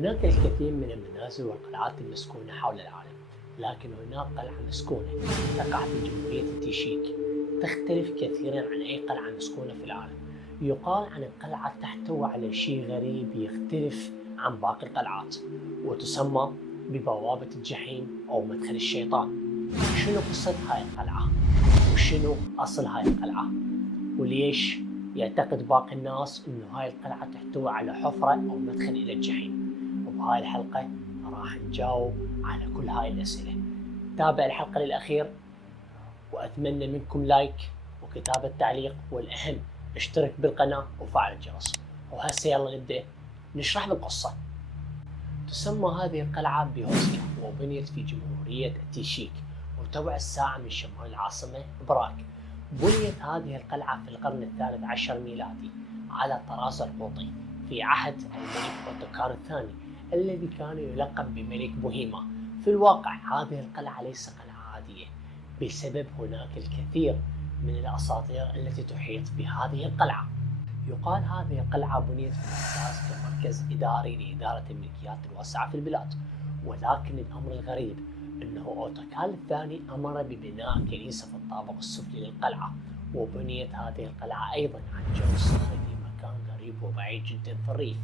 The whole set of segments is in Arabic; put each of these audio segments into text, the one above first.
هناك الكثير من المنازل والقلعات المسكونة حول العالم، لكن هناك قلعة مسكونة تقع في جمهورية التشيك تختلف كثيرا عن أي قلعة مسكونة في العالم. يقال عن القلعة تحتوي على شيء غريب يختلف عن باقي القلعات، وتسمى ببوابة الجحيم أو مدخل الشيطان. شنو قصة هاي القلعة؟ وشنو أصل هاي القلعة؟ وليش يعتقد باقي الناس إنه هاي القلعة تحتوي على حفرة أو مدخل إلى الجحيم؟ وبهاي الحلقة راح نجاوب على كل هاي الأسئلة. تابع الحلقة للأخير، وأتمنى منكم لايك وكتابة تعليق، والأهم اشترك بالقناة وفعل الجرس. وهسه يلا نبدأ نشرح بالقصة. تسمى هذه القلعة بهوسكا، وبنيت في جمهورية التشيك وتبع الساعة من شمال العاصمة براغ. بنيت هذه القلعة في القرن الثالث عشر ميلادي على طراز القوطي في عهد الملك أوتوكار الثاني الذي كان يلقب بملك بوهيما. في الواقع هذه القلعة ليست قلعة عادية، بسبب هناك الكثير من الأساطير التي تحيط بهذه القلعة. يقال هذه القلعة بنيت في الأساس كمركز إداري لإدارة الملكيات الواسعة في البلاد، ولكن الأمر الغريب أنه أوتوكار الثاني أمر ببناء كنيسة في الطابق السفلي للقلعة. وبنيت هذه القلعة أيضا عن جو صخري في مكان غريب وبعيد جدا في الريف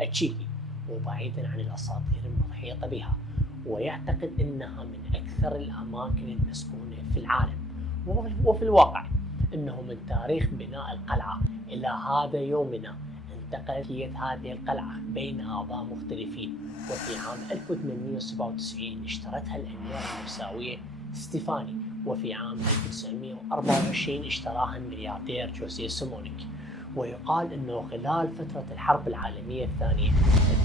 التشيكي، وبعيدا عن الأساطير المحيطة بها. ويعتقد أنها من أكثر الأماكن المسكونة في العالم. وفي الواقع أنه من تاريخ بناء القلعة إلى هذا يومنا انتقلت هذه القلعة بين آباء مختلفين. وفي عام 1897 اشترتها الأميرة النمساوية ستيفاني، وفي عام 1924 اشتراها الملياردير جوزيه سيمونيك. ويقال أنه خلال فترة الحرب العالمية الثانية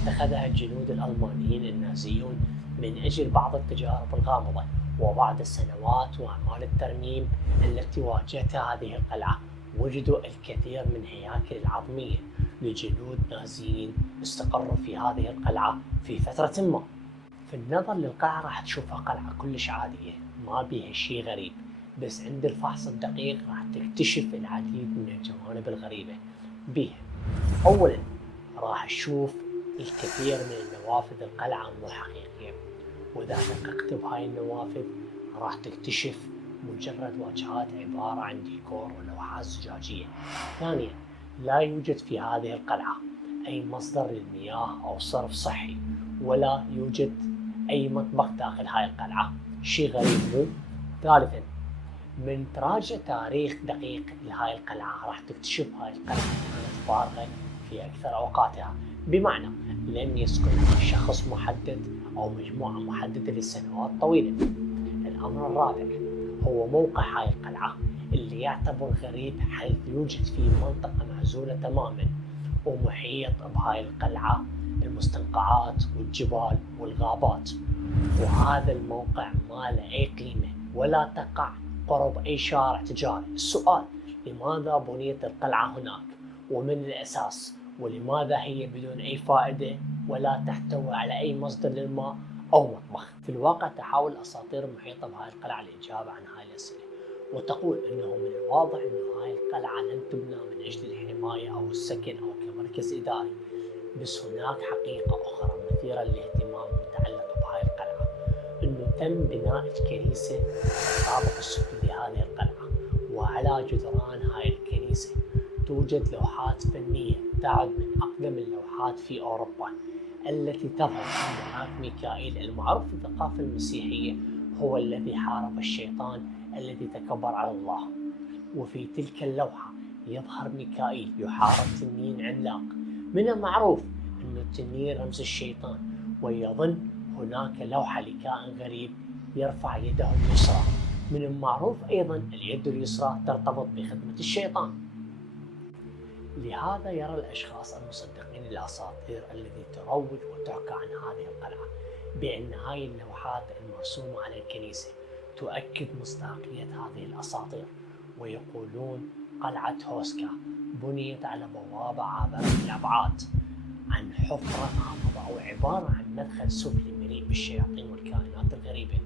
اتخذها الجنود الألمانيين النازيون من أجل بعض التجارب الغامضة. وبعد السنوات وأعمال الترميم التي واجهتها هذه القلعة، وجدوا الكثير من هياكل العظمية لجنود نازيين استقروا في هذه القلعة في فترة ما. في النظر للقلعة راح تشوفها قلعة كلش عادية، ما بيها شيء غريب، بس عند الفحص الدقيق راح تكتشف العديد من الجوانب الغريبة بيها. أولا راح تشوف الكثير من النوافذ القلعة مو حقيقية، وإذا دققت بهاي النوافذ راح تكتشف مجرد واجهات عبارة عن ديكور ولوحات زجاجية. ثانيا لا يوجد في هذه القلعة أي مصدر للمياه أو صرف صحي، ولا يوجد أي مطبخ داخل هاي القلعة، شيء غريب مو؟ ثالثا من تراجع تاريخ دقيق لهاي القلعة راح تكتشف هاي القلعة كانت فارغة في أكثر أوقاتها، بمعنى لم يسكنها شخص محدد أو مجموعة محددة لسنوات طويلة. الأمر الرابع هو موقع هاي القلعة اللي يعتبر غريب، حيث يوجد فيه منطقة معزولة تماما ومحيط بهاي القلعة المستنقعات والجبال والغابات. وهذا الموقع ما له أي قيمة ولا تقع قرب أي شارع تجاري. السؤال: لماذا بنيت القلعة هناك ومن الأساس؟ ولماذا هي بدون أي فائدة ولا تحتوي على أي مصدر للماء أو مطبخ؟ في الواقع تحاول الأساطير المحيطة بهاي القلعة الإجابة عن هاي الأسئلة، وتقول أنه من الواضح أن هاي القلعة لم تبنى من أجل الحماية أو السكن أو كمركز إداري، بس هناك حقيقة أخرى مثيرة للاهتمام متعلقة بهاي القلعة، أنه تم بناء الكنيسة في الطابق السفلي لهذه القلعة. وعلى جدران هاي الكنيسة توجد لوحات فنية تعد من أقدم اللوحات في أوروبا، التي تظهر أن هناك ميكائيل المعروف في الثقافة المسيحية هو الذي حارب الشيطان الذي تكبر على الله. وفي تلك اللوحة يظهر ميكائيل يحارب تنين عملاق. من المعروف أن التنين رمز الشيطان، ويظن هناك لوحة لكائن غريب يرفع يده اليسرى. من المعروف أيضا اليد اليسرى ترتبط بخدمة الشيطان. لهذا يرى الأشخاص المصدقين للأساطير التي تروج وتحكى عن هذه القلعة بأن هاي اللوحات المرسومة على الكنيسة تؤكد مصداقية هذه الأساطير. ويقولون قلعة هوسكا بنيت على بوابة عابرة الأبعاد عن حفرة غامضة، أو عبارة عن مدخل سفلي مليء بالشياطين والكائنات الغريبة.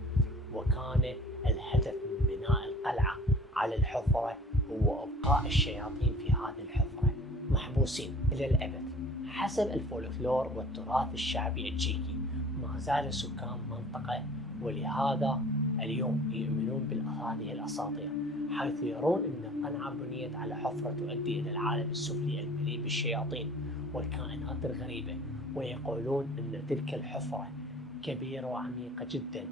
وكان الهدف من بناء القلعة على الحفرة هو إبقاء الشياطين في هذه الحفرة محبوسين إلى الأبد حسب الفولكلور والتراث الشعبي التشيكي ما زال سكان منطقة ولهذا اليوم يؤمنون بهذه الأساطير، حيث يرون أن القلعة بنيت على حفرة تؤدي إلى العالم السفلي المليء بالشياطين والكائنات الغريبة، ويقولون أن تلك الحفرة كبيرة وعميقة جدا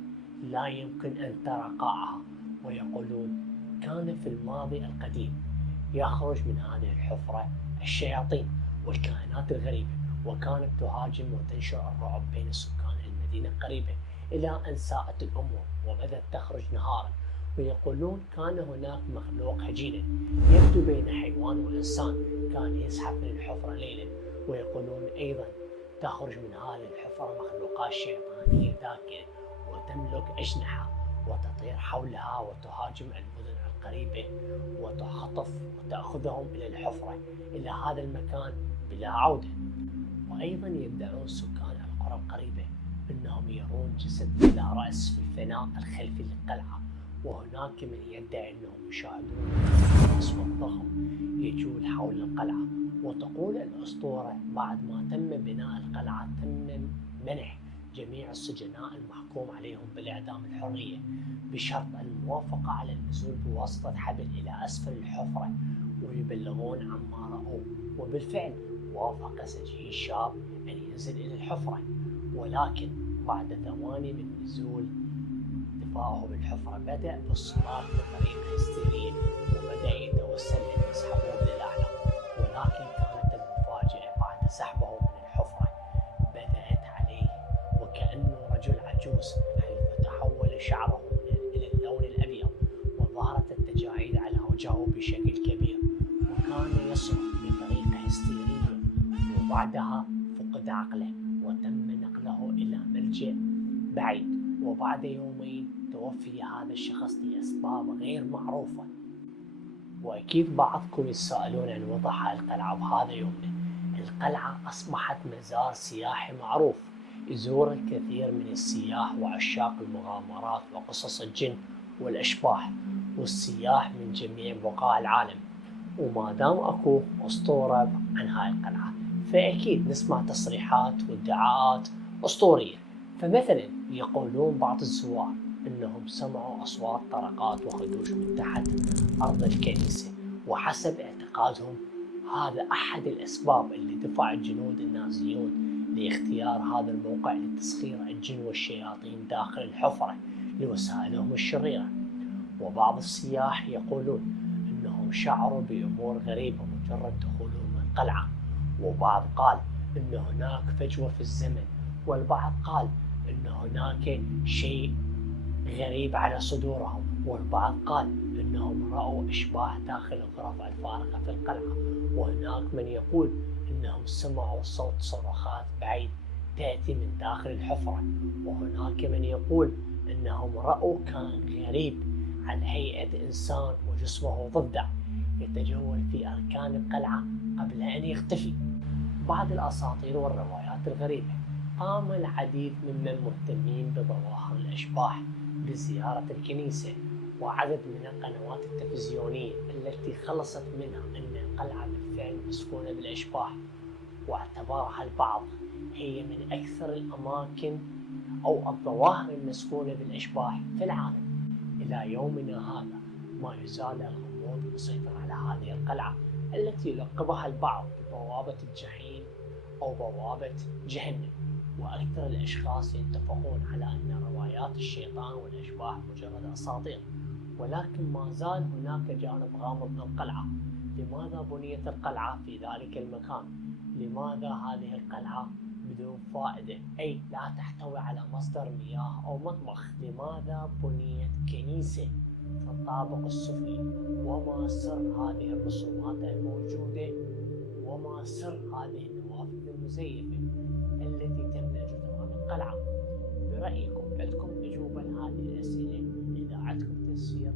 لا يمكن أن ترى قاعها، ويقولون كان في الماضي القديم يخرج من هذه الحفرة الشياطين والكائنات الغريبة، وكانت تهاجم وتنشر الرعب بين سكان المدينة القريبة، إلى أن ساءت الأمور وبدأت تخرج نهارا. ويقولون كان هناك مخلوق هجينا يبدو بين حيوان وإنسان كان يزحف من الحفرة ليلا. ويقولون أيضا تخرج من هذه الحفرة مخلوقات شيطانية داكنة وتملك أجنحة وتطير حولها وتهاجم المدن القريبة وتخطف وتأخذهم إلى الحفرة إلى هذا المكان بلا عودة. وأيضا يدعون سكان القرى القريبة أنهم يرون جسد بلا رأس في الفناء الخلفي للقلعة، وهناك من يدعي أنهم يشاهدون أسود ضخم يجول حول القلعة. وتقول الأسطورة بعد ما تم بناء القلعة تم منح جميع السجناء المحكوم عليهم بالإعدام الحرية بشرط الموافقة على النزول بواسطة حبل إلى أسفل الحفرة ويبلغون عما رأوه. وبالفعل وافق سجين شاب أن ينزل إلى الحفرة، ولكن بعد ثواني من نزول دفاعه بالحفرة بدأ بالصراخ بطريقة هستيرية وبدأ يتوسل أن يسحبه للأعلى. ولكن كانت المفاجأة بعد سحبه من الحفرة بدأت عليه وكأنه رجل عجوز، حيث تحول شعره إلى اللون الأبيض وظهرت التجاعيد على وجهه بشكل كبير وكان يصرخ بطريقة هستيرية. وبعدها فقد عقله وتم نقله إلى ملجأ بعيد، وبعد يومين توفي هذا الشخص لأسباب غير معروفة. وأكيد بعضكم يتساءلون عن وضع هاي القلعة بهذا يومنا. القلعة أصبحت مزار سياحي معروف يزور الكثير من السياح وعشاق المغامرات وقصص الجن والأشباح والسياح من جميع بقاع العالم. وما دام أكو أسطورة عن هاي القلعة فأكيد نسمع تصريحات وادعاءات أسطورية. فمثلا يقولون بعض الزوار أنهم سمعوا أصوات طرقات وخدوش من تحت أرض الكنيسة، وحسب اعتقادهم هذا أحد الأسباب اللي دفع الجنود النازيون لاختيار هذا الموقع لتسخير الجن والشياطين داخل الحفرة لوسائلهم الشريرة. وبعض السياح يقولون أنهم شعروا بأمور غريبة مجرد دخولهم القلعة، وبعض قال أن هناك فجوة في الزمن، والبعض قال أن هناك شيء غريب على صدورهم، والبعض قال أنهم رأوا أشباح داخل الغرف الفارغة في القلعة. وهناك من يقول أنهم سمعوا صوت صراخات بعيد تأتي من داخل الحفرة. وهناك من يقول أنهم رأوا كائن غريب على هيئة إنسان وجسمه ضفدع يتجول في أركان القلعة قبل أن يختفي. بعض الأساطير والروايات الغريبة قام العديد ممن مهتمين بظواهر الأشباح بزيارة الكنيسة، وعدد من القنوات التلفزيونية التي خلصت منها أن القلعة بالفعل مسكونة بالأشباح، واعتبرها البعض هي من أكثر الأماكن أو الظواهر المسكونة بالأشباح في العالم. إلى يومنا هذا ما يزال الغموض مسيطر على هذه القلعة التي يلقبها البعض ببوابة الجحيم أو بوابة جهنم. وأكثر الأشخاص يتفقون على أن روايات الشيطان والأشباح مجرد أساطير، ولكن ما زال هناك جانب غامض للقلعة. لماذا بنيت القلعة في ذلك المكان؟ لماذا هذه القلعة بدون فائدة، أي لا تحتوي على مصدر مياه أو مطبخ؟ لماذا بنيت كنيسة في الطابق السفلي؟ وما سر هذه الرسومات الموجودة؟ وما سر هذه النوافذ المزيفة التي تمنع جدران القلعة؟ برأيكم عندكم أجوبة لهذه الأسئلة؟ إذا عندكم تفسير